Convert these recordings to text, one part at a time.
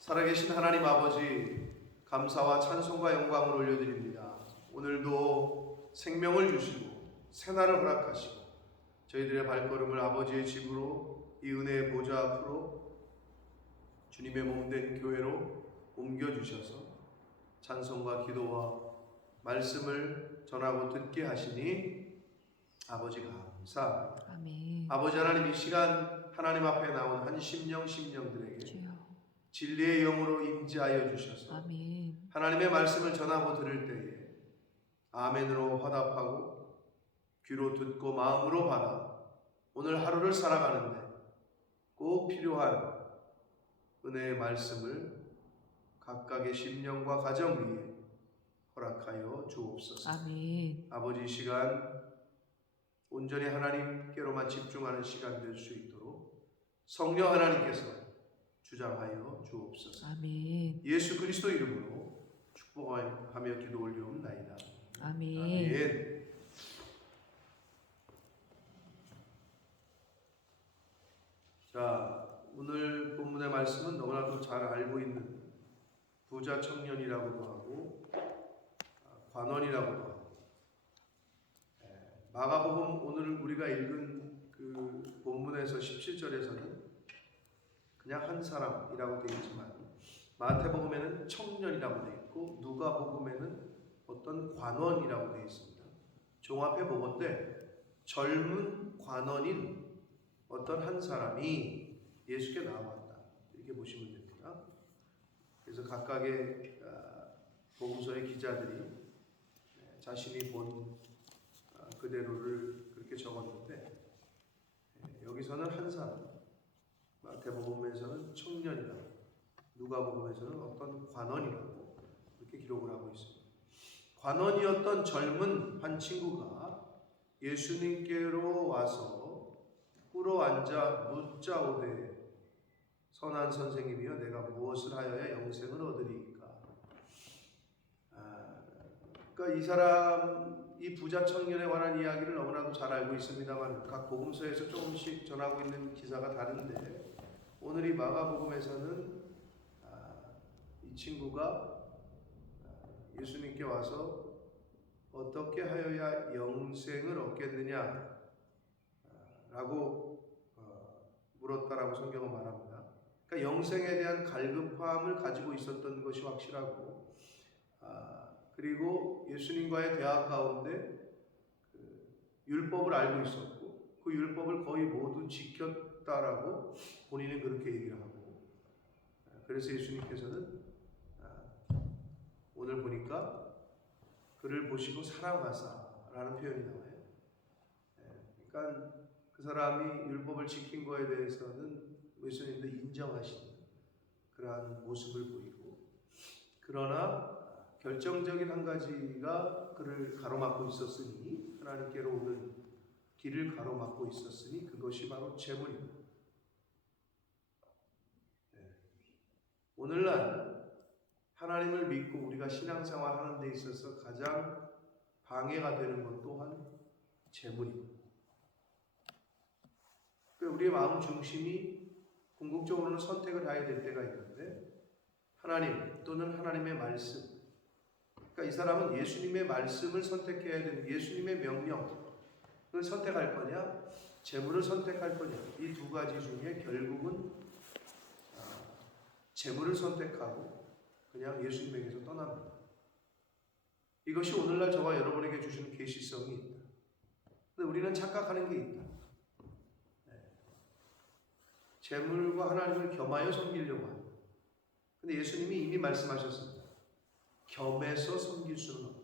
살아계신 하나님 아버지, 감사와 찬송과 영광을 올려드립니다. 오늘도 생명을 주시고 새날을 허락하시고 저희들의 발걸음을 아버지의 집으로, 이 은혜의 보좌 앞으로, 주님의 몸된 교회로 옮겨주셔서 찬송과 기도와 말씀을 전하고 듣게 하시니 아버지 감사합니다. 아멘. 아버지 하나님, 이 시간 하나님 앞에 나온 한 심령들에게 주여. 진리의 영으로 임재하여 주셔서 아멘. 하나님의 말씀을 전하고 들을 때에 아멘으로 화답하고 귀로 듣고 마음으로 받아 오늘 하루를 살아가는데 꼭 필요한 은혜의 말씀을 각각의 심령과 가정 위에 허락하여 주옵소서. 아멘. 아버지, 이 시간 온전히 하나님께로만 집중하는 시간 될 수 있도록 성령 하나님께서 주장하여 주옵소서. 아멘. 예수 그리스도 이름으로 축복하며 기도 올리옵나이다. 아멘. 아멘. 자, 오늘 본문의 말씀은 너무나도 잘 알고 있는 부자 청년이라고도 하고 관원이라고도 하고, 마가복음 오늘 우리가 읽은 그 본문에서 17절에서는 그냥 한 사람이라고 되어 있지만 마태복음에는 청년이라고 되어 있고 누가복음에는 어떤 관원이라고 되어 있습니다. 종합해 보건대 젊은 관원인 어떤 한 사람이 예수께 나왔다, 이렇게 보시면 됩니다. 그래서 각각의 복음서의 기자들이 자신이 본 그대로를 그렇게 적었는데, 여기서는 한 사람, 마태복음에서는 청년이라고, 누가복음에서는 어떤 관원이라고 이렇게 기록을 하고 있습니다. 관원이었던 젊은 한 친구가 예수님께로 와서 꿇어 앉아 묻자오되, 선한 선생님이여, 내가 무엇을 하여야 영생을 얻으리이까? 그러니까 이 사람, 이 부자 청년에 관한 이야기를 너무나도 잘 알고 있습니다만 각 복음서에서 조금씩 전하고 있는 기사가 다른데, 오늘 이 마가복음에서는 이 친구가 예수님께 와서 어떻게 하여야 영생을 얻겠느냐 라고 물었다라고 성경은 말합니다. 그러니까 영생에 대한 갈급함을 가지고 있었던 것이 확실하고, 그리고 예수님과의 대화 가운데 율법을 알고 있었고 그 율법을 거의 모두 지켰다라고 본인은 그렇게 얘기를 하고, 그래서 예수님께서는 오늘 보니까 그를 보시고 사랑하사라는 표현이 나와요. 그러니까 그 사람이 율법을 지킨 거에 대해서는 예수님도 인정하시는 그러한 모습을 보이고, 그러나 결정적인 한 가지가 그를 가로막고 있었으니, 하나님께로 오는 길을 가로막고 있었으니 그것이 바로 재물입니다. 오늘날 하나님을 믿고 우리가 신앙생활 하는 데 있어서 가장 방해가 되는 것 또한 재물입니다. 우리의 마음 중심이 궁극적으로는 선택을 해야 될 때가 있는데, 하나님 또는 하나님의 말씀, 그러니까 이 사람은 예수님의 말씀을 선택해야 되는, 예수님의 명령을 선택할 거냐, 재물을 선택할 거냐, 이 두 가지 중에 결국은 재물을 선택하고 그냥 예수님에게서 떠납니다. 이것이 오늘날 저와 여러분에게 주시는 계시성이 있다. 근데 우리는 착각하는 게 있다. 재물과 하나님을 겸하여 섬기려고 합니다. 근데 예수님이 이미 말씀하셨습니다. 겸해서 섬길 수는 없다.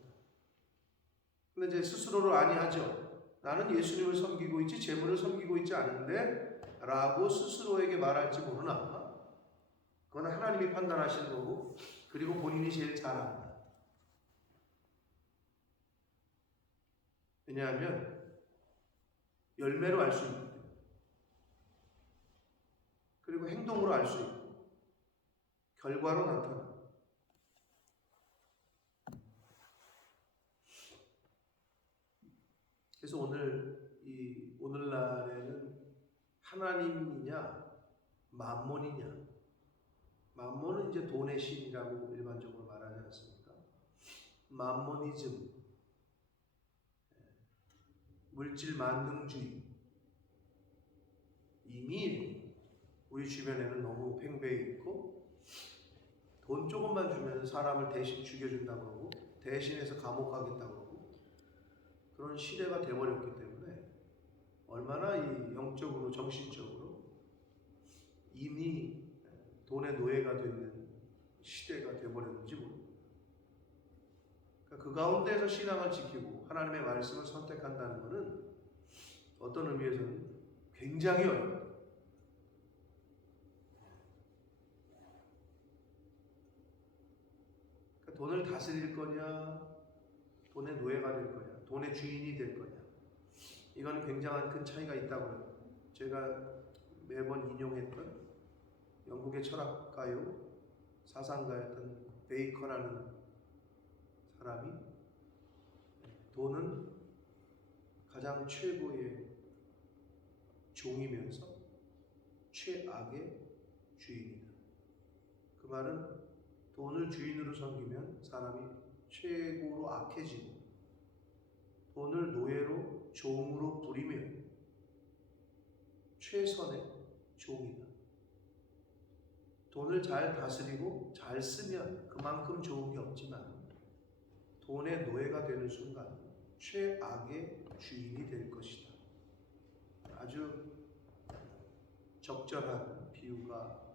근데 이제 스스로를 아니하죠. 나는 예수님을 섬기고 있지 재물을 섬기고 있지 않은데 라고 스스로에게 말할지 모르나, 그건 하나님이 판단하시는 거고, 그리고 본인이 제일 잘 안다. 왜냐하면 열매로 알 수 있기 때문에, 그리고 행동으로 알 수 있고 결과로 나타나. 그래서 오늘날에는 하나님이냐 만몬이냐, 만몬은 돈은 이제 돈의 신이라고 일반적으로 말하지 않습니까? 맘모니즘, 물질 만능주의, 이미 우리 주변에는 너무 팽배해 있고, 돈 조금만 주면 사람을 대신 죽여준다고 그러고 대신해서 감옥 가겠다고 그러고 그런 시대가 돼버렸기 때문에 얼마나 이 영적으로 정신적으로 이미 돈의 노예가 되는 시대가 돼버렸는지 모릅니다. 그러니까 그 가운데에서 신앙을 지키고 하나님의 말씀을 선택한다는 것은 어떤 의미에서는 굉장히 어렵다. 돈을 다스릴 거냐, 돈의 노예가 될 거냐, 돈의 주인이 될 거냐, 이거는 굉장한 큰 차이가 있다고 합니다. 제가 매번 인용했던 영국의 철학가요, 사상가였던 베이커라는 사람이 돈은 가장 최고의 종이면서 최악의 주인이다. 그 말은 돈을 주인으로 섬기면 사람이 최고로 악해지고 돈을 노예로 종으로 부리면 최선의 종이다. 돈을 잘 다스리고 잘 쓰면 그만큼 좋은 게 없지만 돈의 노예가 되는 순간 최악의 주인이 될 것이다. 아주 적절한 비유가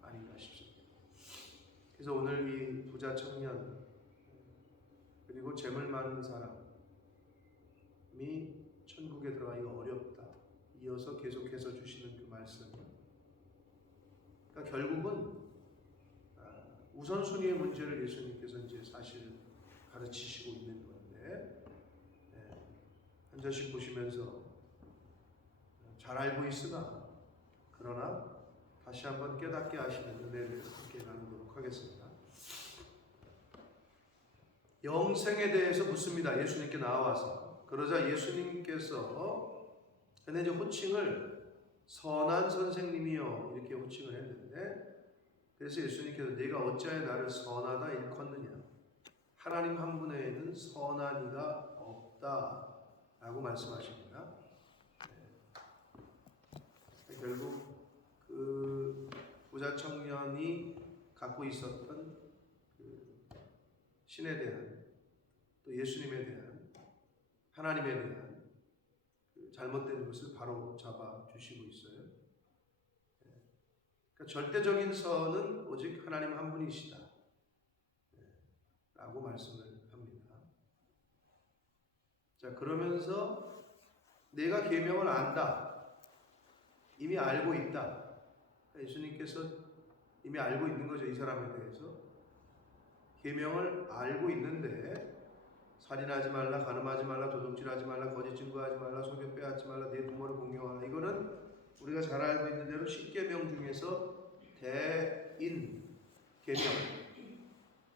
아닌가 싶습니다. 그래서 오늘 이 부자 청년 그리고 재물 많은 사람이 천국에 들어가기가 어렵다. 이어서 계속해서 주시는 그 말씀. 그러니까 결국은 우선순위의 문제를 예수님께서 이제 사실 가르치시고 있는 건데, 한 절씩 보시면서 잘 알고 있으나 그러나 다시 한번 깨닫게 하시는 은혜를 함께 나누도록 하겠습니다. 영생에 대해서 묻습니다. 예수님께 나와서. 그러자 예수님께서 근데 이제 호칭을 선한 선생님이요 이렇게 호칭을 했는데, 그래서 예수님께서 네가 어찌하여 나를 선하다 일컫느냐, 하나님 한 분 외에는 선한 이가 없다 라고 말씀하십니다. 결국 그 부자 청년이 갖고 있었던 그 신에 대한, 또 예수님에 대한, 하나님에 대한 그 잘못된 것을 바로 잡아 주시고 있어요. 그러니까 절대적인 선은 오직 하나님 한 분이시다 라고 말씀을 합니다. 자, 그러면서 내가 계명을 안다, 이미 알고 있다. 예수님께서 이미 알고 있는 거죠. 이 사람에 대해서 계명을 알고 있는데, 살인하지 말라, 간음하지 말라, 도둑질하지 말라, 거짓 증거하지 말라, 소견 빼앗지 말라, 내 부모를 공경하라. 이거는 우리가 잘 알고 있는 대로 10계명 중에서 대인 계명,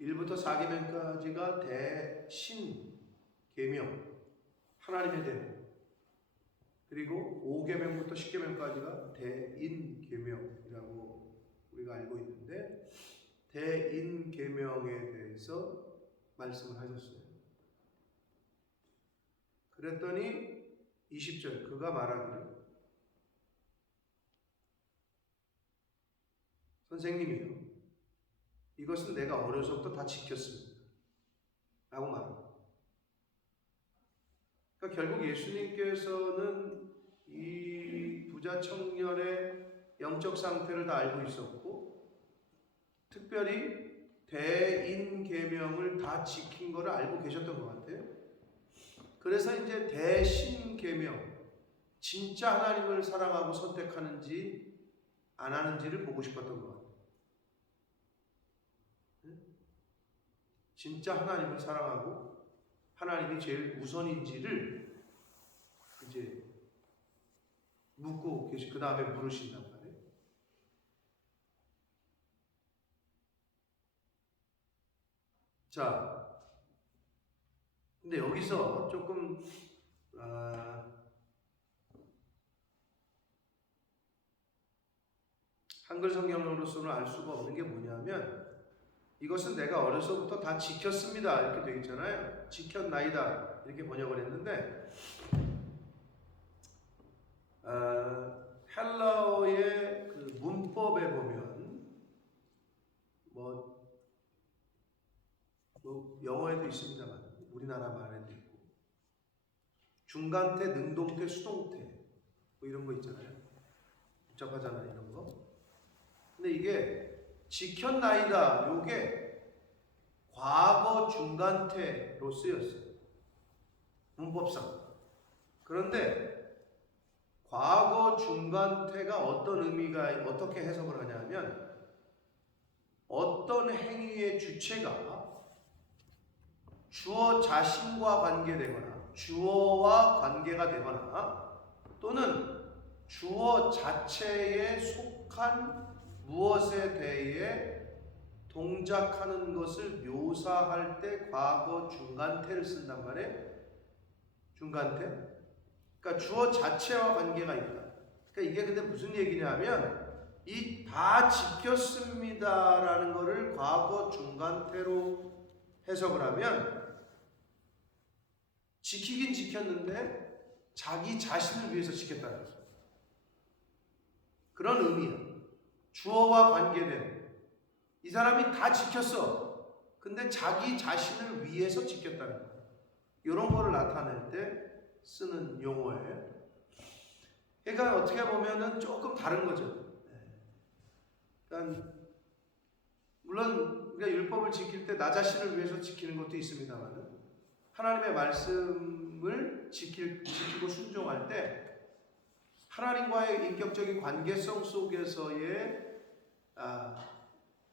1부터 4계명까지가 대신 계명, 하나님에 대한, 그리고 5계명부터 10계명까지가 대인 계명이라고 우리가 알고 있는데, 대인 계명에 대해서 말씀을 하셨어요. 그랬더니 20절 그가 말하기를, 선생님이요, 이것은 내가 어려서부터 다 지켰습니다 라고 말합니다. 그러니까 결국 예수님께서는 이 부자 청년의 영적 상태를 다 알고 있었고, 특별히 대인 계명을 다 지킨 것을 알고 계셨던 것 같아요. 그래서 이제 대신 계명, 진짜 하나님을 사랑하고 선택하는지 안 하는지를 보고 싶었던 것 같아요. 진짜 하나님을 사랑하고 하나님이 제일 우선인지를 이제 묻고 계시, 그 다음에 물으신단 말이에요. 자, 근데 여기서 조금 한글 성경으로서는 알 수가 없는 게 뭐냐면 이것은 내가 어려서부터 다 지켰습니다 이렇게 되어 있잖아요. 지켰나이다 이렇게 번역을 했는데 헬라어의 그 문법에 보면 뭐 영어에도 있습니다만 우리나라 말에도 있고 중간태, 능동태, 수동태 뭐 이런 거 있잖아요. 복잡하잖아요 이런 거. 근데 이게 지켰나이다 요게 과거 중간태로 쓰였어요. 문법상. 그런데 과거 중간태가 어떤 의미가 어떻게 해석을 하냐면 어떤 행위의 주체가 주어 자신과 관계되거나 주어와 관계가 되거나 또는 주어 자체에 속한 무엇에 대해 동작하는 것을 묘사할 때 과거 중간태를 쓴단 말이에요. 중간태. 그러니까 주어 자체와 관계가 있다. 그러니까 이게 근데 무슨 얘기냐면 이 다 지켰습니다라는 거를 과거 중간태로 해석을 하면 지키긴 지켰는데 자기 자신을 위해서 지켰다는 거죠. 그런 의미야. 주어와 관계된 이 사람이 다 지켰어. 근데 자기 자신을 위해서 지켰다는 거야. 이런 거를 나타낼 때 쓰는 용어예요. 그러니까 어떻게 보면은 조금 다른 거죠. 그러니까 물론 우리가 율법을 지킬 때 나 자신을 위해서 지키는 것도 있습니다만 하나님의 말씀을 지키고 순종할 때 하나님과의 인격적인 관계성 속에서의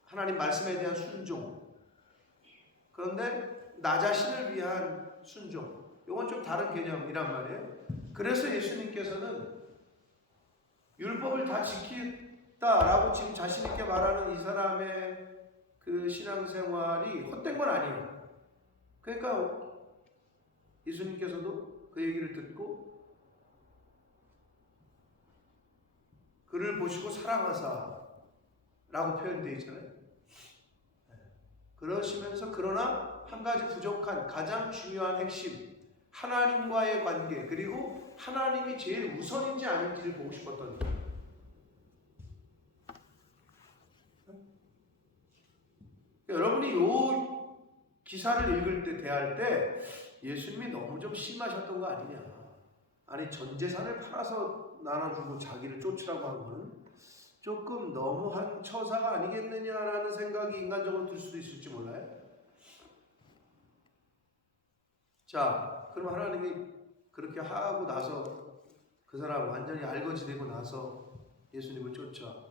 하나님 말씀에 대한 순종, 그런데 나 자신을 위한 순종, 이건 좀 다른 개념이란 말이에요. 그래서 예수님께서는 율법을 다 지켰다라고 지금 자신 있게 말하는 이 사람의 그 신앙생활이 헛된 건 아니에요. 그러니까 예수님께서도 그 얘기를 듣고 그를 보시고 사랑하사 라고 표현되어 있잖아요. 그러시면서 그러나 한 가지 부족한 가장 중요한 핵심, 하나님과의 관계, 그리고 하나님이 제일 우선인지 아닌지를 보고 싶었던 거예요. 여러분이 이 기사를 읽을 때, 대할 때 예수님이 너무 좀 심하셨던 거 아니냐. 아니 전 재산을 팔아서 나눠주고 자기를 쫓으라고 하는 거는 조금 너무한 처사가 아니겠느냐라는 생각이 인간적으로 들 수도 있을지 몰라요. 자, 그럼 하나님이 그렇게 하고 나서 그 사람 완전히 알거지되고 나서 예수님을 쫓아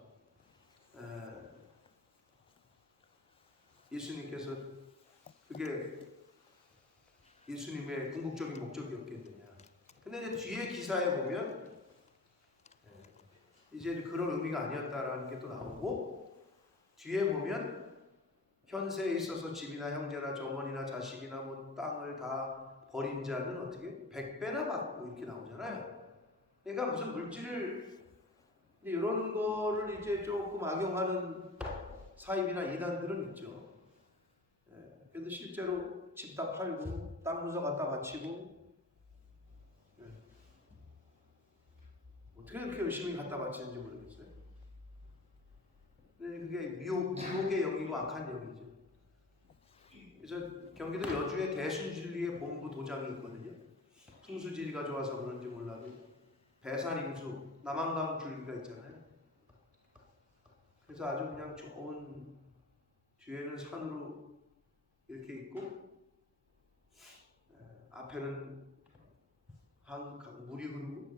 예수님께서 그게 예수님의 궁극적인 목적이었겠느냐. 근데 이제 뒤에 기사에 보면 이제 그런 의미가 아니었다라는 게 또 나오고 뒤에 보면 현세에 있어서 집이나 형제나 정원이나 자식이나 뭐 땅을 다 버린 자는 어떻게 100배나 받고 이렇게 나오잖아요. 그러니까 무슨 물질을 이런 거를 이제 조금 악용하는 사입이나 이단들은 있죠. 그래도 실제로 집 다 팔고 땅 문서 갖다 바치고 어떻게 그렇게 열심히 갖다 바치는지 모르겠어요. 근데 그게 미혹의 영이고 악한 영이죠. 그래서 경기도 여주에 대순진리의 본부 도장이 있거든요. 풍수지리가 좋아서 그런지 몰라도 배산임수, 남한강 줄기가 있잖아요. 그래서 아주 그냥 좋은 뒤에는 산으로 이렇게 있고 앞에는 물이 흐르고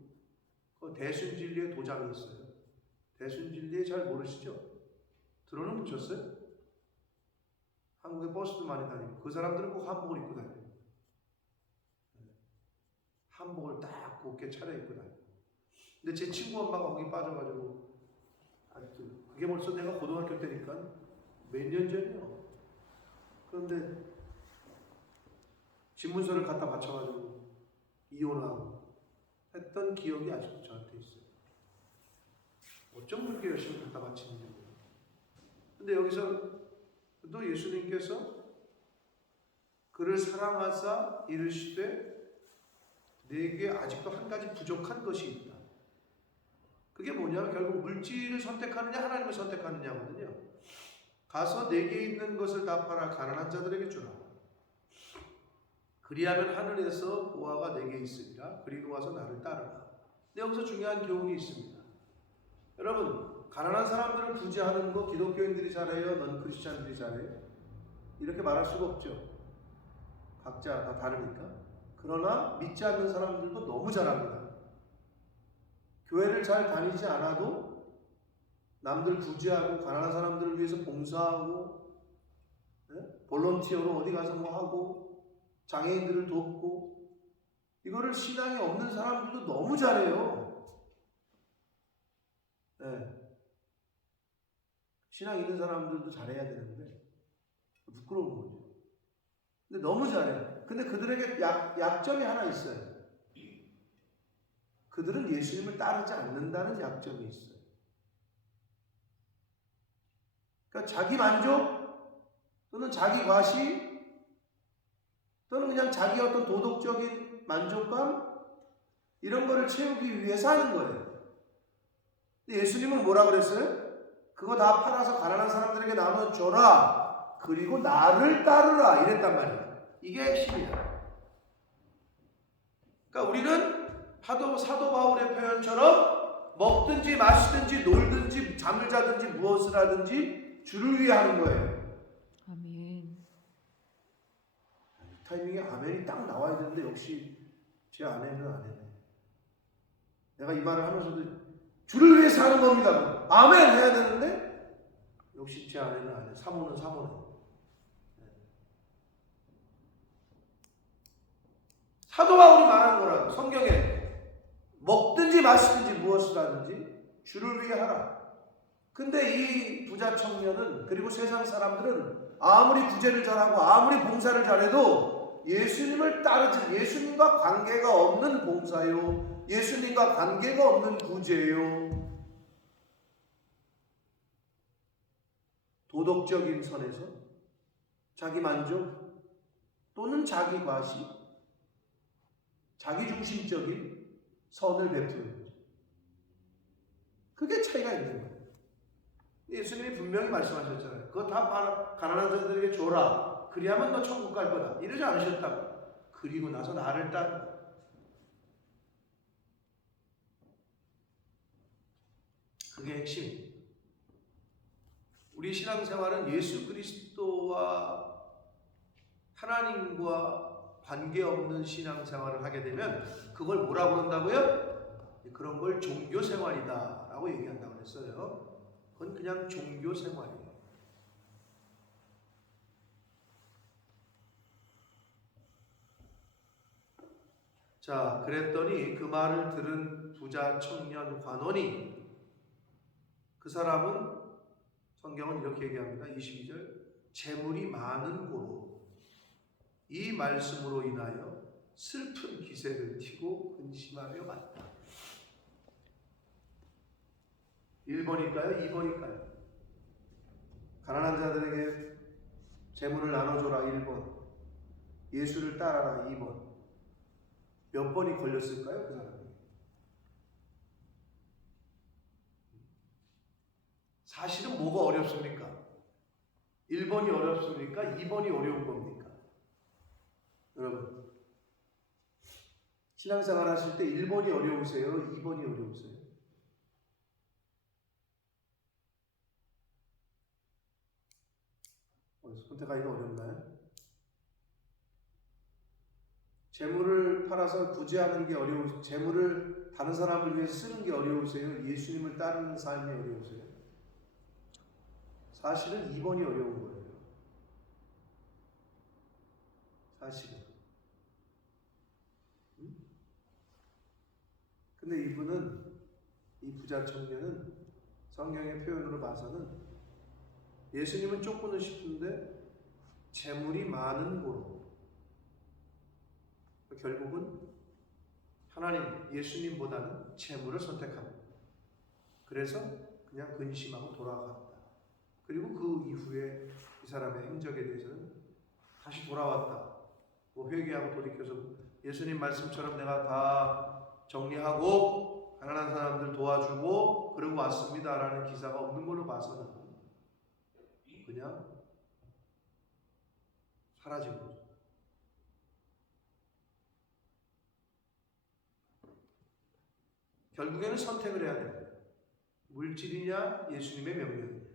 그 대순진리의 도장이 있어요. 대순진리에 잘 모르시죠? 들어는 보셨어요? 한국에 버스도 많이 다니고 그 사람들은 꼭 한복을 입고 다녀요. 한복을 딱 곱게 차려입고 다녀요. 근데 제 친구 엄마가 거기 빠져가지고 아직도 그게 벌써 내가 고등학교 때니까 몇 년 전이요. 그런데 집문서를 갖다 바쳐가지고 이혼하고 했던 기억이 아직도 저한테 있어요. 어쩜 그렇게 열심히 갖다 바치는지. 근데 여기서 또 예수님께서 그를 사랑하사 이르시되 내게 아직도 한 가지 부족한 것이 있다. 그게 뭐냐면 결국 물질을 선택하느냐 하나님을 선택하느냐거든요. 가서 내게 있는 것을 다 팔아 가난한 자들에게 주라. 그리하면 하늘에서 보화가 내게 있으리라. 그리고 와서 나를 따르라. 근데 여기서 중요한 교훈이 있습니다. 여러분, 가난한 사람들을 구제하는 거 기독교인들이 잘해요? 넌 크리스찬들이 잘해요? 이렇게 말할 수가 없죠. 각자 다 다르니까. 그러나 믿지 않는 사람들도 너무 잘합니다. 교회를 잘 다니지 않아도 남들 구제하고 가난한 사람들을 위해서 봉사하고, 볼런티어로 어디 가서 뭐 하고, 장애인들을 돕고, 이거를 신앙이 없는 사람들도 너무 잘해요. 신앙 있는 사람들도 잘해야 되는데 부끄러운 거죠. 근데 너무 잘해요. 근데 그들에게 약점이 하나 있어요. 그들은 예수님을 따르지 않는다는 약점이 있어요. 그러니까 자기 만족 또는 자기 과시 또는 그냥 자기 어떤 도덕적인 만족감 이런 거를 채우기 위해서 하는 거예요. 근데 예수님은 뭐라 그랬어요? 그거 다 팔아서 가난한 사람들에게 나눠줘라. 그리고 나를 따르라. 이랬단 말이에요. 이게 핵심이야. 그러니까 우리는 사도 바울의 표현처럼 먹든지 마시든지 놀든지 잠을 자든지 무엇을 하든지 주를 위해 하는 거예요. 아멘. 이 타이밍에 아멘이 딱 나와야 되는데 역시 제 아멘은 안 했네. 내가 이 말을 하면서도 주를 위해서 하는 겁니다. 아멘 해야 되는데 역시 제 아멘은 안 해. 사모는 사모네. 사도 바울이 말하는 거라고. 성경에 먹든지 마시든지 무엇을 하든지 주를 위해 하라. 근데 이 부자 청년은 그리고 세상 사람들은 아무리 구제를 잘하고 아무리 봉사를 잘해도 예수님을 따르지 예수님과 관계가 없는 봉사요. 예수님과 관계가 없는 구제요. 도덕적인 선에서 자기 만족 또는 자기 과시 자기중심적인 선을 베푸는 거죠. 그게 차이가 있는 거예요. 예수님이 분명히 말씀하셨잖아요. 그거 다 가난한 자들에게 줘라. 그리하면 너 천국 갈 거다. 이러지 않으셨다고. 그리고 나서 나를 따르라. 그게 핵심이에요. 우리 신앙생활은 예수 그리스도와 하나님과 관계없는 신앙생활을 하게 되면 그걸 뭐라고 그런다고요? 그런 걸 종교생활이다 라고 얘기한다고 했어요. 그건 그냥 종교생활이에요. 자, 그랬더니 그 말을 들은 부자 청년 관원이 그 사람은 성경은 이렇게 얘기합니다. 22절 재물이 많은 고로 이 말씀으로 인하여 슬픈 기색을 띠고 근심하며 갔다. 1번일까요? 2번일까요? 가난한 자들에게 재물을 나눠줘라 1번. 예수를 따라라 2번. 몇 번이 걸렸을까요? 그 사람이. 사실은 뭐가 어렵습니까? 1번이 어렵습니까? 2번이 어려운 겁니까? 여러분, 신앙생활 하실 때 1번이 어려우세요? 2번이 어려우세요? 선택하기가 어렵나요? 재물을 팔아서 구제하는 게 어려우세요? 재물을 다른 사람을 위해서 쓰는 게 어려우세요? 예수님을 따르는 삶이 어려우세요? 사실은 2번이 어려운 거예요. 사실은. 근데 이분은, 이 부자 청년은 성경의 표현으로 봐서는 예수님은 쫓고는 싶은데 재물이 많은 고로 결국은 하나님, 예수님보다는 재물을 선택합니다. 그래서 그냥 근심하고 돌아갔다. 그리고 그 이후에 이 사람의 행적에 대해서는 다시 돌아왔다. 뭐 회개하고 돌이켜서 예수님 말씀처럼 내가 다 정리하고 가난한 사람들 도와주고 그러고 왔습니다라는 기사가 없는 걸로 봐서는 그냥 사라진 거죠. 결국에는 선택을 해야 됩니다. 물질이냐 예수님의 명령이냐.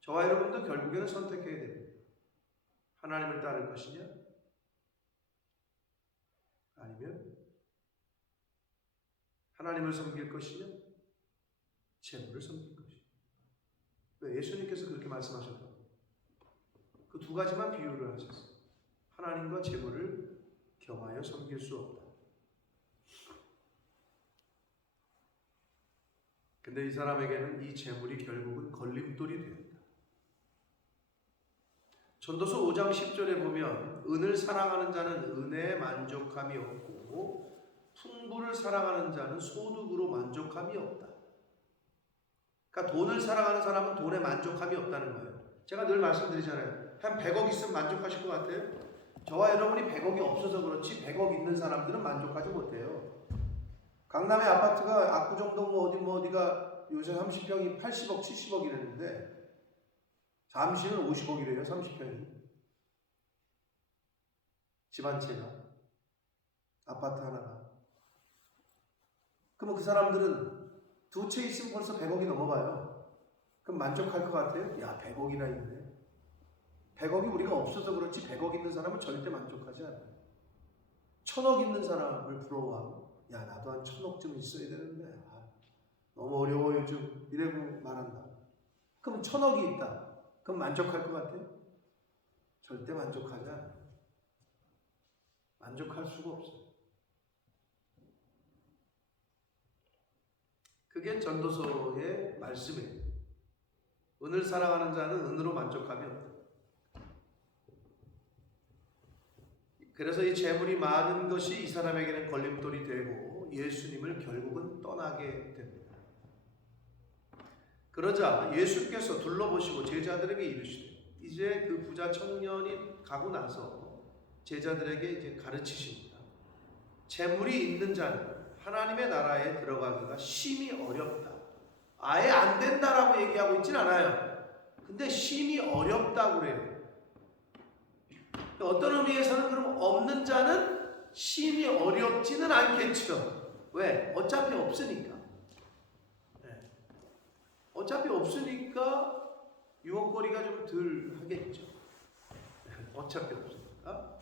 저와 여러분도 결국에는 선택해야 됩니다. 하나님을 따를 것이냐 아니면 하나님을 섬길 것이냐 재물을 섬길 것이냐. 왜? 예수님께서 그렇게 말씀하셨다고. 그 두 가지만 비유를 하셨어요. 하나님과 재물을 겸하여 섬길 수 없다. 근데 이 사람에게는 이 재물이 결국은 걸림돌이 되었다. 전도서 5장 10절에 보면 은을 사랑하는 자는 은혜에 만족함이 없고 풍부를 사랑하는 자는 소득으로 만족함이 없다. 그러니까 돈을 사랑하는 사람은 돈에 만족함이 없다는 거예요. 제가 늘 말씀드리잖아요. 한 100억 있으면 만족하실 것 같아요? 저와 여러분이 100억이 없어서 그렇지 100억 있는 사람들은 만족하지 못해요. 강남의 아파트가 압구정동 어디가 요새 30평이 80억, 70억 이랬는데 잠시는 50억이래요. 30평이. 집 한 채가. 아파트 하나가. 그러면 그 사람들은 두 채 있으면 벌써 100억이 넘어가요. 그럼 만족할 것 같아요? 야, 100억이나 있네. 100억이 우리가 없어서 그렇지 100억 있는 사람은 절대 만족하지 않아요. 1000억 있는 사람을 부러워하고 야, 나도 한 1000억쯤 있어야 되는데 너무 어려워 요즘 이래고 말한다. 그럼 1000억이 있다. 그럼 만족할 것 같아요? 절대 만족하지 않아요. 만족할 수가 없어요. 그게 전도서의 말씀이에요. 은을 사랑하는 자는 은으로 만족함이 없다. 그래서 이 재물이 많은 것이 이 사람에게는 걸림돌이 되고 예수님을 결국은 떠나게 됩니다. 그러자 예수께서 둘러보시고 제자들에게 이르시되 이제 그 부자 청년이 가고 나서 제자들에게 이제 가르치십니다. 재물이 있는 자는 하나님의 나라에 들어가기가 심히 어렵다. 아예 안 된다라고 얘기하고 있진 않아요. 근데 심히 어렵다고 그래요. 어떤 의미에서는 그럼 없는 자는 심히 어렵지는 않겠죠. 왜? 어차피 없으니까. 네. 어차피 없으니까 유혹거리가 좀 덜 하겠죠. 어차피 없으니까.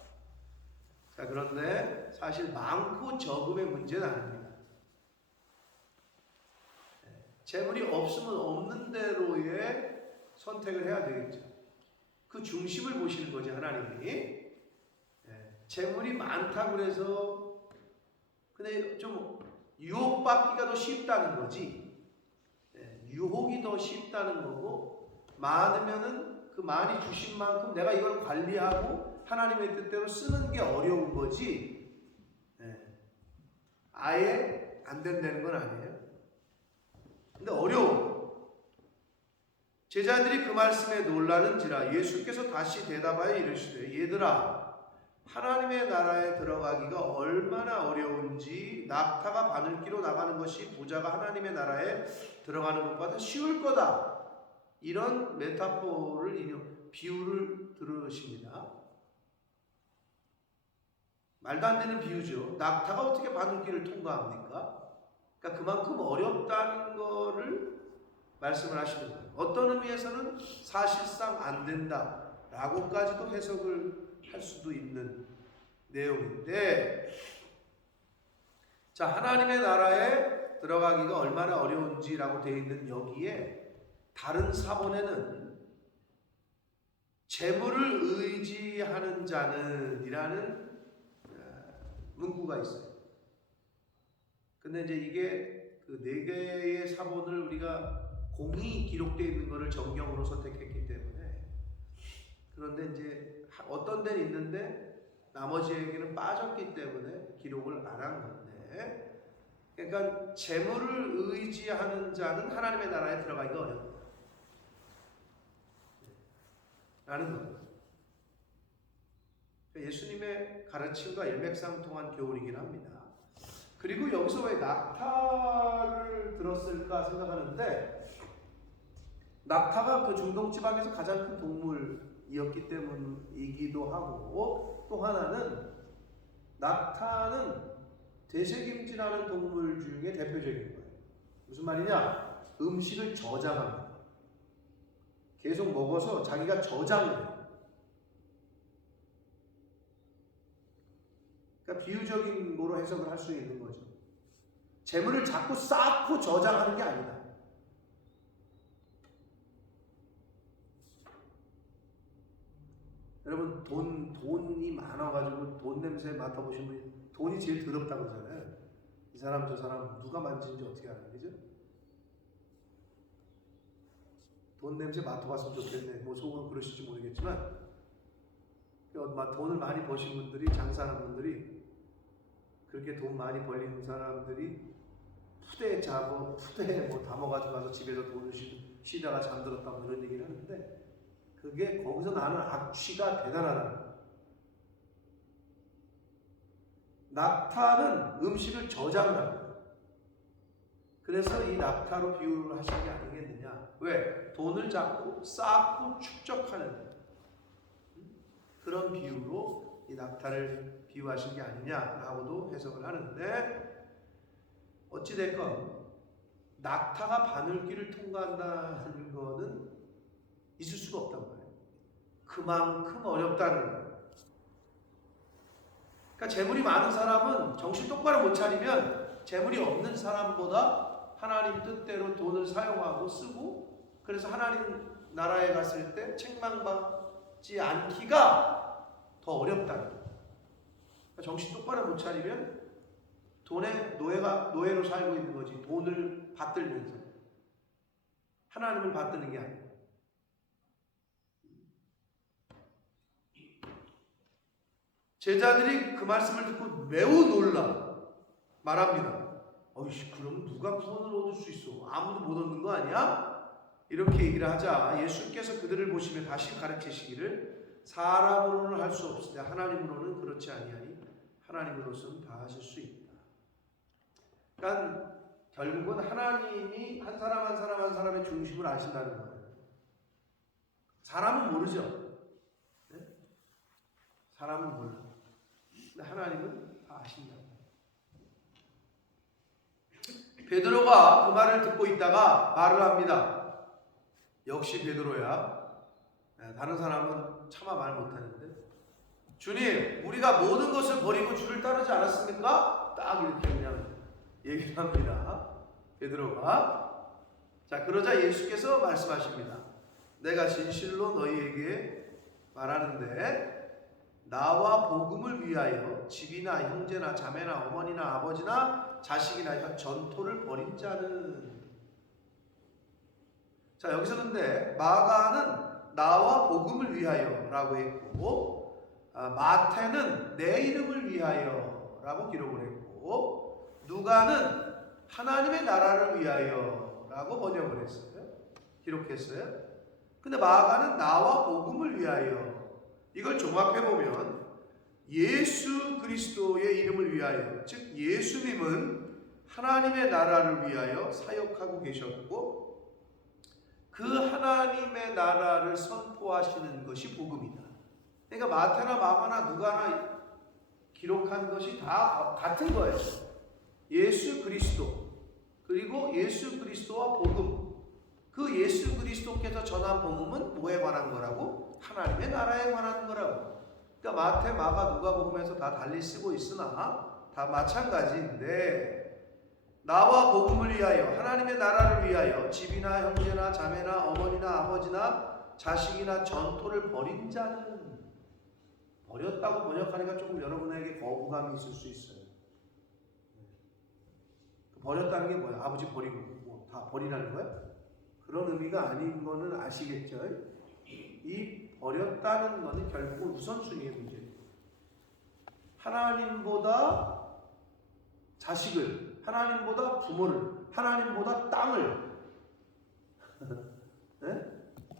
자, 그런데 사실 많고 적음의 문제는 아닙니다. 재물이 없으면 없는 대로의 선택을 해야 되겠죠. 그 중심을 보시는 거지 하나님이. 재물이 많다고 그래서 근데 좀 유혹받기가 더 쉽다는 거지. 유혹이 더 쉽다는 거고 많으면은 그 많이 주신 만큼 내가 이걸 관리하고 하나님의 뜻대로 쓰는 게 어려운 거지. 아예 안 된다는 건 아니에요. 근데 어려워. 제자들이 그 말씀에 놀라는지라 예수께서 다시 대답하여 이르시되 얘들아 하나님의 나라에 들어가기가 얼마나 어려운지 낙타가 바늘기로 나가는 것이 부자가 하나님의 나라에 들어가는 것보다 쉬울 거다. 이런 메타포를 비유를 들으십니다. 말도 안 되는 비유죠. 낙타가 어떻게 바늘길을 통과합니까? 그러니까 그만큼 어렵다는 거를 말씀을 하시는 거예요. 어떤 의미에서는 사실상 안 된다라고까지도 해석을 할 수도 있는 내용인데, 자, 하나님의 나라에 들어가기가 얼마나 어려운지라고 되어 있는 여기에 다른 사본에는 재물을 의지하는 자는 이라는 문구가 있어요. 근데 이제 이게 그 네 개의 사본을 우리가 공이 기록되어 있는 것을 정경으로 선택했기 때문에, 그런데 이제 어떤 데는 있는데 나머지에게는 빠졌기 때문에 기록을 안 한 건데, 그러니까 재물을 의지하는 자는 하나님의 나라에 들어가기가 어렵다 라는 겁니다. 예수님의 가르침과 일맥상통한 교훈이긴 합니다. 그리고 여기서 왜 낙타를 들었을까 생각하는데, 낙타가 그 중동 지방에서 가장 큰 동물이었기 때문이기도 하고, 또 하나는 낙타는 되새김질하는 동물 중에 대표적인 거예요. 무슨 말이냐? 음식을 저장합니다. 계속 먹어서 자기가 저장을 해요. 그러니까 비유적인 거로 해석을 할 수 있는 거죠. 재물을 자꾸 쌓고 저장하는 게 아니다. 여러분 돈이 많아가지고 돈 냄새 맡아보신 분이 돈이 제일 더럽다고 그러잖아요. 이 사람 저 사람 누가 만지는지 어떻게 알아요, 그죠? 돈 냄새 맡아봤으면 좋겠네. 뭐 속으로 그러실지 모르겠지만, 돈을 많이 버신 분들이, 장사하는 분들이, 그렇게 돈 많이 벌리는 사람들이 푸대에 뭐 담아가지고 가서 집에서 돈을 쉬다가 잠들었다 뭐 이런 얘기를 하는데, 그게 거기서 나는 악취가 대단하다는 거예요. 낙타는 음식을 저장합니다. 그래서 이 낙타로 비유를 하신 게 아니겠느냐. 왜? 돈을 자꾸 쌓고 축적하는 그런 비유로 이 낙타를 비유하신 게 아니냐라고도 해석을 하는데, 어찌됐건 낙타가 바늘길을 통과한다는 거는 있을 수가 없단 말이에요. 그만큼 어렵다는 거예요. 그러니까 재물이 많은 사람은 정신 똑바로 못 차리면 재물이 없는 사람보다 하나님 뜻대로 돈을 사용하고 쓰고, 그래서 하나님 나라에 갔을 때 책망받지 않기가 더 어렵다는 거예요. 그러니까 정신 똑바로 못 차리면 돈의 노예로 살고 있는 거지, 돈을 받들면서. 하나님을 받드는 게 아니에요. 제자들이 그 말씀을 듣고 매우 놀라 말합니다. 어이씨, 그럼 누가 구원을 얻을 수 있어? 아무도 못 얻는 거 아니야? 이렇게 얘기를 하자 예수께서 그들을 보시며 다시 가르치시기를, 사람으로는 할 수 없으되 하나님으로는 그렇지 아니하니 하나님으로서는 다 하실 수 있다. 그러니까 결국은 하나님이 한 사람 한 사람 한 사람의 중심을 아신다는 거예요. 사람은 모르죠. 네? 사람은 몰라. 근데 하나님은 다 아신다. 베드로가 그 말을 듣고 있다가 말을 합니다. 역시 베드로야. 다른 사람은 차마 말 못하는데, 주님, 우리가 모든 것을 버리고 주를 따르지 않았습니까? 딱 이렇게 그냥 얘기를 합니다. 베드로가. 자, 그러자 예수께서 말씀하십니다. 내가 진실로 너희에게 말하는데, 나와 복음을 위하여 집이나 형제나 자매나 어머니나 아버지나 자식이나 전토를 벌인 자는. 자, 여기서 근데 마가는 나와 복음을 위하여 라고 했고, 마태는 내 이름을 위하여 라고 기록을 했고, 누가는 하나님의 나라를 위하여 라고 번역을 했어요. 기록했어요. 근데 마가는 나와 복음을 위하여. 이걸 종합해보면 예수 그리스도의 이름을 위하여, 즉 예수님은 하나님의 나라를 위하여 사역하고 계셨고, 그 하나님의 나라를 선포하시는 것이 복음이다. 그러니까 마태나 마가나 누가나 기록한 것이 다 같은 거예요. 예수 그리스도, 그리고 예수 그리스도와 복음. 그 예수 그리스도께서 전한 복음은 뭐에 관한 거라고? 하나님의 나라에 관한 거라고. 그러니까 마태, 마가, 누가복음에서 다 달리 쓰고 있으나 다 마찬가지인데, 나와 복음을 위하여, 하나님의 나라를 위하여 집이나 형제나 자매나 어머니나 아버지나 자식이나 전토를 벌인 자는. 버렸다고 번역하니까 조금 여러분에게 거부감이 있을 수 있어요. 버렸다는 게 뭐야? 아버지 버리고 뭐 다 버리라는 거야? 그런 의미가 아닌 거는 아시겠죠? 이 버렸다는 거는 결국은 우선순위의 문제예요. 하나님보다 자식을, 하나님보다 부모를, 하나님보다 땅을, 네?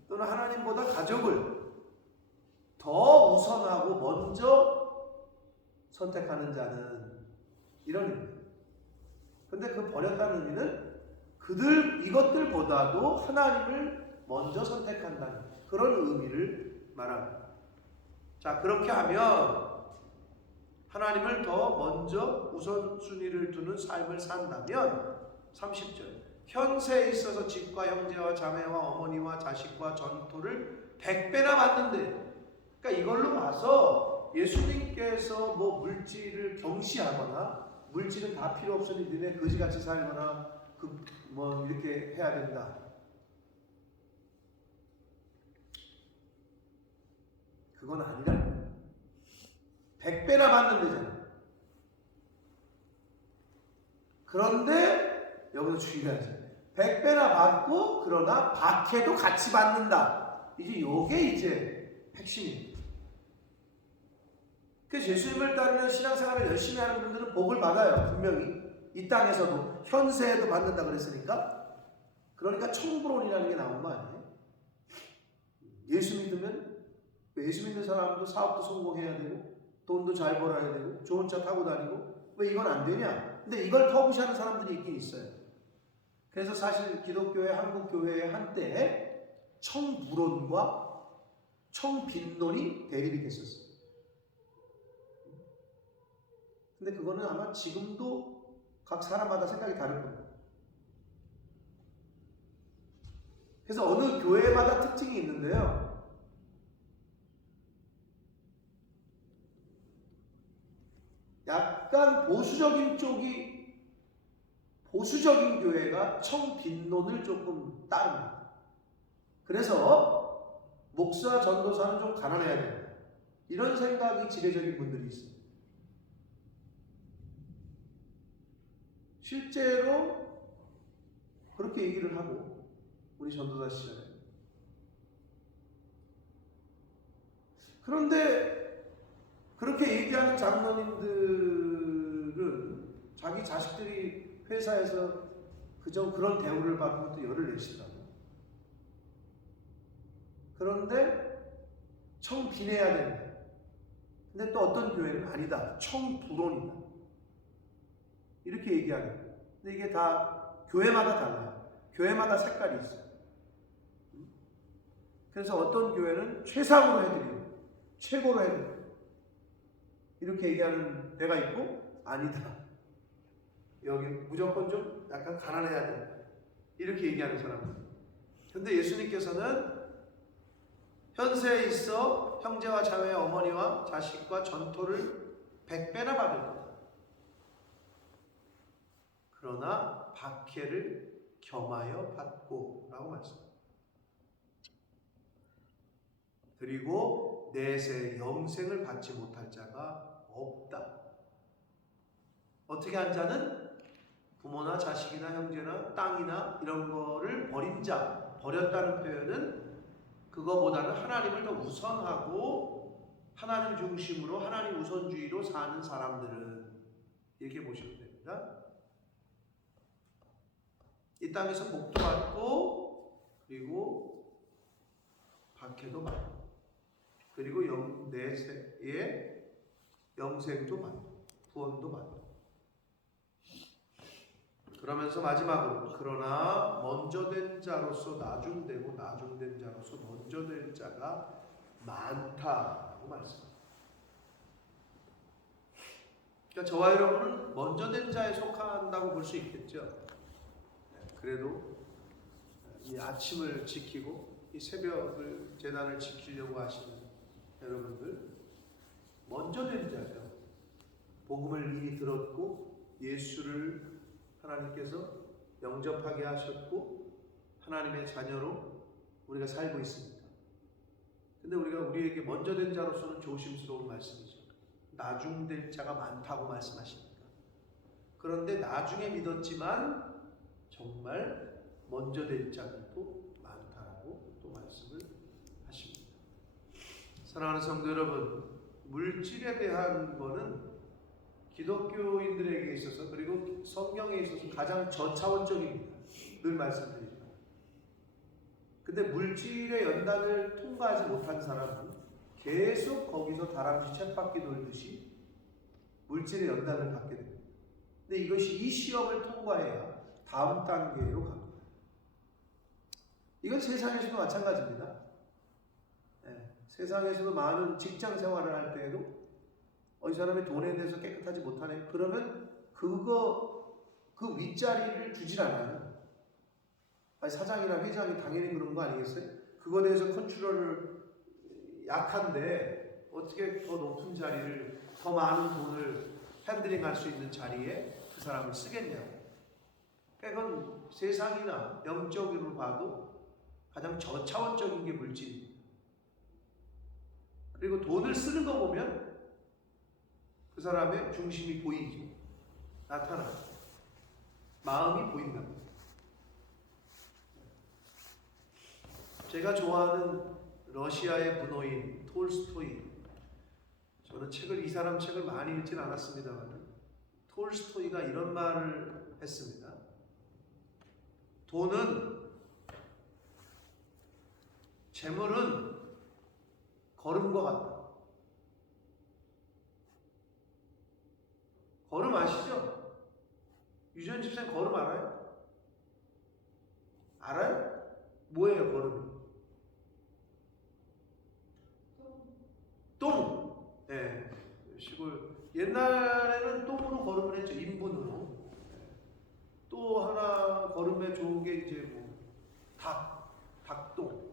또는 하나님보다 가족을 더 우선하고 먼저 선택하는 자는 이런 의미입니다. 근데 그 버렸다는 의미는 이것들보다도 하나님을 먼저 선택한다는 그런 의미를 말합니다. 자, 그렇게 하면 하나님을 더 먼저 우선순위를 두는 삶을 산다면 30절 현세에 있어서 집과 형제와 자매와 어머니와 자식과 전토를 100배나 받는데, 그러니까 이걸로 봐서 예수님께서 뭐 물질을 경시하거나 물질은 다 필요 없으니 너네 거지같이 살거나 뭐 이렇게 해야 된다, 그건 아니라 100배나 받는 데잖아. 그런데 여기서 주의하지. 100배나 받고 그러나 박해도 같이 받는다. 요게 이제 핵심입니다. 그래서 예수님을 따르는 신앙생활을 열심히 하는 분들은 복을 받아요. 분명히 이 땅에서도 현세에도 받는다 그랬으니까. 그러니까 천불론이라는 게 나온 거 아니에요? 예수 믿으면 예수 믿는 사람도 사업도 성공해야 되고 돈도 잘 벌어야 되고 좋은 차 타고 다니고 왜 이건 안 되냐? 근데 이걸 터부시하는 사람들이 있긴 있어요. 그래서 사실 기독교회, 한국교회의 한때 청불론과 청빈론이 대립이 됐었어요. 근데 그거는 아마 지금도 각 사람마다 생각이 다를 겁니다. 그래서 어느 교회마다 특징이 있는데요. 약간 보수적인 교회가 청빈론을 조금 따릅니다. 그래서 목사, 전도사는 좀 가난해야 된다, 이런 생각이 지배적인 분들이 있어요. 실제로 그렇게 얘기를 하고, 우리 전도사 시절에. 그런데 그렇게 얘기하는 장로님들은 자기 자식들이 회사에서 그저 그런 대우를 받는 것도 열을 내시더라고요. 그런데 청빈해야 된다. 근데 또 어떤 교회는 아니다, 청불론이다, 이렇게 얘기하는 거예요. 근데 이게 다 교회마다 달라요. 교회마다 색깔이 있어요. 그래서 어떤 교회는 최상으로 해드리고 최고로 해드리고 이렇게 얘기하는 데가 있고, 아니다, 여기 무조건 좀 약간 가난해야 된다, 이렇게 얘기하는 사람들. 근데 예수님께서는 현세에 있어 형제와 자매와 어머니와 자식과 전토를 100배나 받을 거다. 그러나 박해를 겸하여 받고 라고 말씀합니다. 그리고 내세 영생을 받지 못할 자가 없다. 어떻게 한 자는 부모나 자식이나 형제나 땅이나 이런 거를 버린 자, 버렸다는 표현은 그거보다는 하나님을 더 우선하고 하나님 중심으로 하나님 우선주의로 사는 사람들은, 이렇게 보시면 됩니다. 이 땅에서 복도 받고 그리고 박해도 받고 그리고 내세의 영생도 받고 구원도 받고, 그러면서 마지막으로 그러나 먼저 된 자로서 나중되고 나중된 자로서 먼저 된 자가 많다고 말씀합니다. 그러니까 저와 여러분은 먼저 된 자에 속한다고 볼 수 있겠죠. 그래도 이 아침을 지키고 이 새벽을 제단을 지키려고 하시는 여러분들, 먼저 된 자죠. 복음을 이미 들었고 예수를 하나님께서 영접하게 하셨고 하나님의 자녀로 우리가 살고 있습니다. 근데 우리에게 먼저 된 자로서는 조심스러운 말씀이죠. 나중될 자가 많다고 말씀하십니다. 그런데 나중에 믿었지만 정말 먼저 된 자들도 많다고 또 말씀을 하십니다. 사랑하는 성도 여러분, 물질에 대한 거는 기독교인들에게 있어서 그리고 성경에 있어서 가장 저차원적입니다. 늘 말씀드리지만. 근데 물질의 연단을 통과하지 못한 사람은 계속 거기서 다람쥐 쳇바퀴 돌듯이 물질의 연단을 받게 됩니다. 근데 이것이 이 시험을 통과해야 다음 단계로 갑니다. 이건 세상에서도 마찬가지입니다. 네, 세상에서도 많은 직장 생활을 할 때에도 이 사람의 돈에 대해서 깨끗하지 못하네. 그러면 그 윗자리를 주질 않아요. 아니, 사장이나 회장이 당연히 그런 거 아니겠어요? 그거에 대해서 컨트롤을 약한데 어떻게 더 높은 자리를, 더 많은 돈을 핸들링할 수 있는 자리에 그 사람을 쓰겠냐고. 그건 세상이나 영적으로 봐도 가장 저차원적인 게 물질입니다. 그리고 돈을 쓰는 거 보면 그 사람의 중심이 보이죠. 나타나요. 마음이 보인답니다. 제가 좋아하는 러시아의 문호인 톨스토이, 저는 이 사람 책을 많이 읽진 않았습니다만 톨스토이가 이런 말을 했습니다. 돈은, 재물은 걸음과 같다. 걸음 아시죠? 유전 집사님 걸음 알아요? 알아요? 뭐예요 걸음이? 똥. 네. 시골 옛날에는 똥으로 걸음을 했죠. 인분으로. 또 하나 걸음에 좋은 게 이제 뭐 닭똥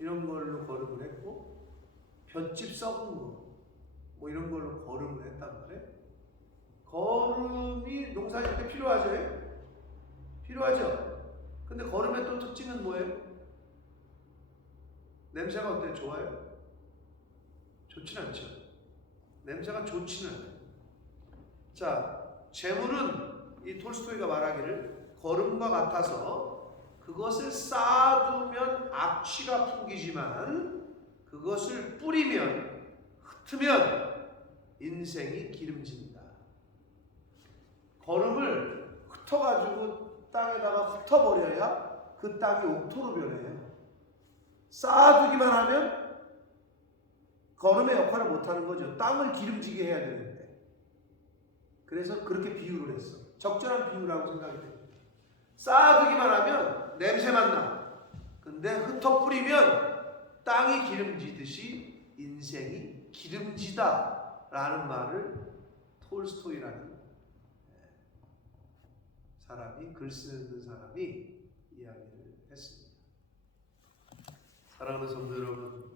이런 걸로 걸음을 했고, 볏짚 썩은 거 뭐 이런 걸로 걸음을 했단 말이에요. 걸음이 농사질 때 필요하죠? 필요하죠? 근데 걸음의 또 특징은 뭐예요? 냄새가 어때요? 좋아요? 좋진 않죠. 냄새가 좋지는 않아요. 자, 재물은 이 톨스토이가 말하기를 걸음과 같아서 그것을 쌓아두면 악취가 풍기지만 그것을 뿌리면, 흩으면 인생이 기름진다. 걸음을 흩어가지고 땅에다가 흩어버려야 그 땅이 옥토로 변해요. 쌓아두기만 하면 걸음의 역할을 못하는 거죠. 땅을 기름지게 해야 되는데. 그래서 그렇게 비유를 했어. 적절한 비유라고 생각이 됩니다. 쌓아두기만 하면 냄새만 나. 근데 흩어 뿌리면 땅이 기름지듯이 인생이 기름지다 라는 말을 톨스토이라는 사람이, 글 쓰는 사람이 이야기를 했습니다. 사랑하는 성도 여러분,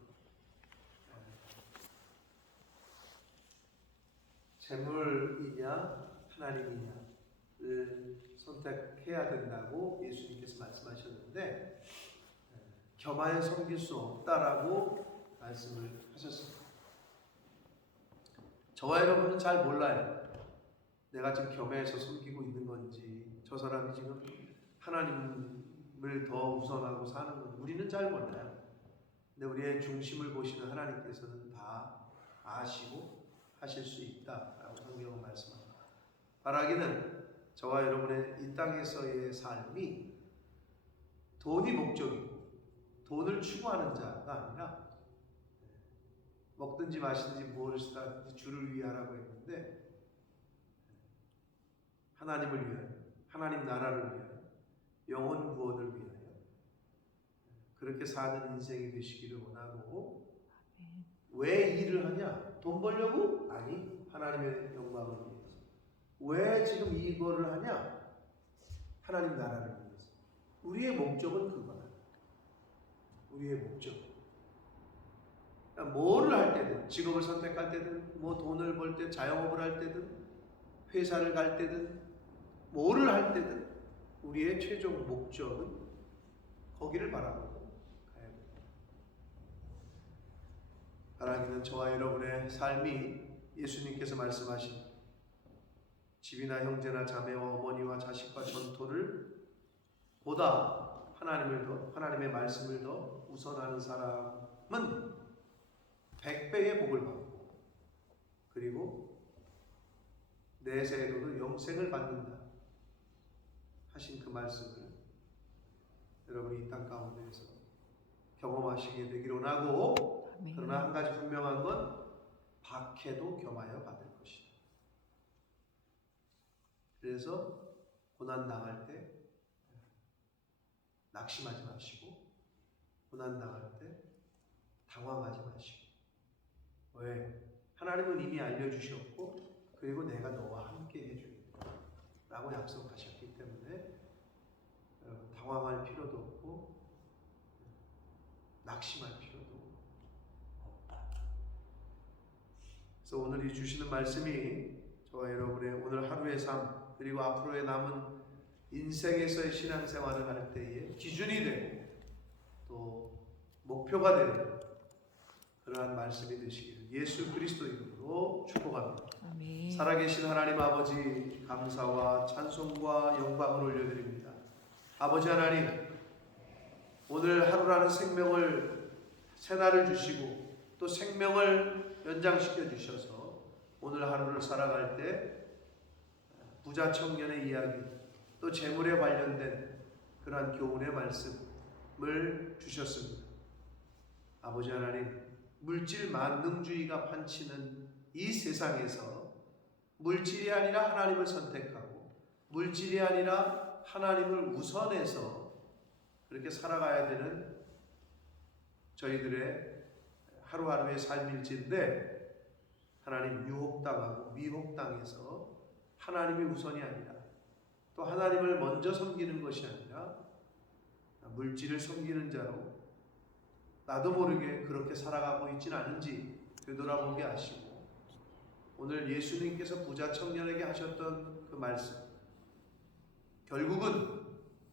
재물이냐 하나님이냐를 선택해야 된다고 예수님께서 말씀하셨는데, 겸하여 섬길 수 없다라고 말씀을 하셨습니다. 저와 여러분은 잘 몰라요. 내가 지금 겸해서 섬기고 있는 건지, 저 사람이 지금 하나님을 더 우선하고 사는 건지 우리는 잘 몰라요. 근데 우리의 중심을 보시는 하나님께서는 다 아시고 하실 수 있다라고 성경은 말씀합니다. 바라기는 저와 여러분의 이 땅에서의 삶이 돈이 목적이고 돈을 추구하는 자가 아니라, 먹든지 마시든지 무엇을 주를 위하라고 했는데 하나님을 위하여, 하나님 나라를 위하여, 영혼 구원을 위하여 그렇게 사는 인생이 되시기를 원하고, 왜 일을 하냐? 돈 벌려고? 아니, 하나님의 영광을 위해서. 왜 지금 이거를 하냐? 하나님 나라를 위해서. 우리의 목적은 그거야. 우리의 목적. 그러니까 뭐를 할 때든, 직업을 선택할 때든, 뭐 돈을 벌 때, 자영업을 할 때든, 회사를 갈 때든, 뭐를 할 때든 우리의 최종 목적은 거기를 바라보고 가야 됩니다. 하나님은 저와 여러분의 삶이 예수님께서 말씀하신 집이나 형제나 자매와 어머니와 자식과 전토를 보다 하나님의 말씀을 더 우선하는 사람은 100배의 복을 받고, 그리고 내세에도 영생을 받는다 하신 그 말씀을 여러분이 이 땅 가운데에서 경험하시게 되기를 원하고, 그러나 한 가지 분명한 건 박해도 겸하여 받을 것이다. 그래서 고난 당할 때 낙심하지 마시고, 고난 당할 때 당황하지 마시고. 왜? 하나님은 이미 알려주셨고, 그리고 내가 너와 함께 해주겠다 라고 약속하셨기 때문에 당황할 필요도 없고 낙심할 필요도 없다. 그래서 오늘 이 주시는 말씀이 저와 여러분의 오늘 하루의 삶, 그리고 앞으로의 남은 인생에서의 신앙생활을 할 때에 기준이 되고 또 목표가 되는 그러한 말씀이 되시기를 예수 그리스도 이름으로 축복합니다. 아멘. 살아계신 하나님 아버지, 감사와 찬송과 영광을 올려드립니다. 아버지 하나님, 오늘 하루라는 생명을 새날을 주시고 또 생명을 연장시켜 주셔서 오늘 하루를 살아갈 때 부자 청년의 이야기, 또 재물에 관련된 그러한 교훈의 말씀을 주셨습니다. 아버지 하나님, 물질 만능주의가 판치는 이 세상에서 물질이 아니라 하나님을 선택하고 물질이 아니라 하나님을 우선해서 그렇게 살아가야 되는 저희들의 하루하루의 삶일지인데, 하나님 유혹당하고 미혹당해서 하나님이 우선이 아니라 또 하나님을 먼저 섬기는 것이 아니라 물질을 섬기는 자로 나도 모르게 그렇게 살아가고 있진 않은지 되돌아보게 하시고, 오늘 예수님께서 부자 청년에게 하셨던 그 말씀, 결국은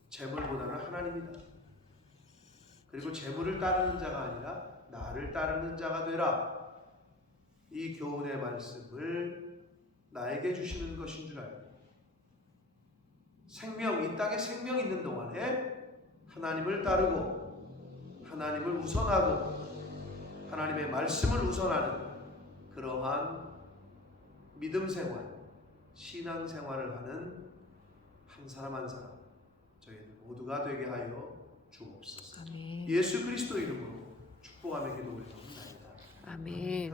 재물보다는 하나님이다. 그리고 재물을 따르는 자가 아니라 나를 따르는 자가 되라. 이 교훈의 말씀을 나에게 주시는 것인 줄 알고, 생명, 이 땅에 생명 있는 동안에 하나님을 따르고 하나님을 우선하고 하나님의 말씀을 우선하는 그러한 믿음 생활, 신앙 생활을 하는 한 사람 한 사람 저희들 모두가 되게 하여 주옵소서. 아멘. 예수 그리스도 이름으로 축복하며 기도 올려옵나이다. 아멘.